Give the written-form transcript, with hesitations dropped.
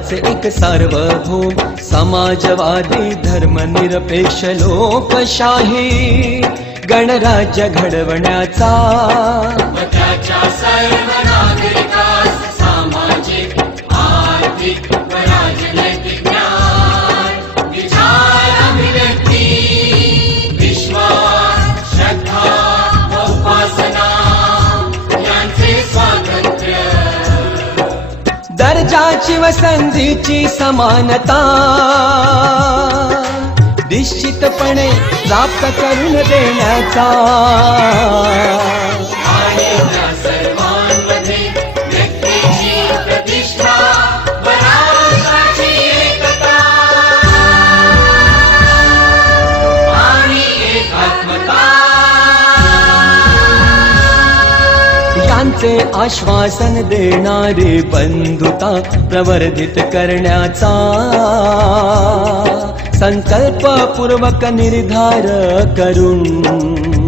भारताचे एक सार्वभौम समाजवादी धर्मनिरपेक्ष लोकशाही गणराज्य घडवण्याचा त्याच्या सर्व नागरिकास सामाजिक आर्थिक व राजनैतिक न्याय विचार अभिव्यक्ती विश्वास श्रद्धा व उपासना यांचे स्वातंत्र्य दर्जाची व संधीची समानता निश्चितपणे प्राप्त करून देण्याचा आणि त्या सर्वांमध्ये व्यक्तीची प्रतिष्ठा व राष्ट्राची एकता आणि एकात्मता यांचे आश्वासन देणारी बंधुता प्रवर्धित करण्याचा संकल्पपूर्वक निर्धार करून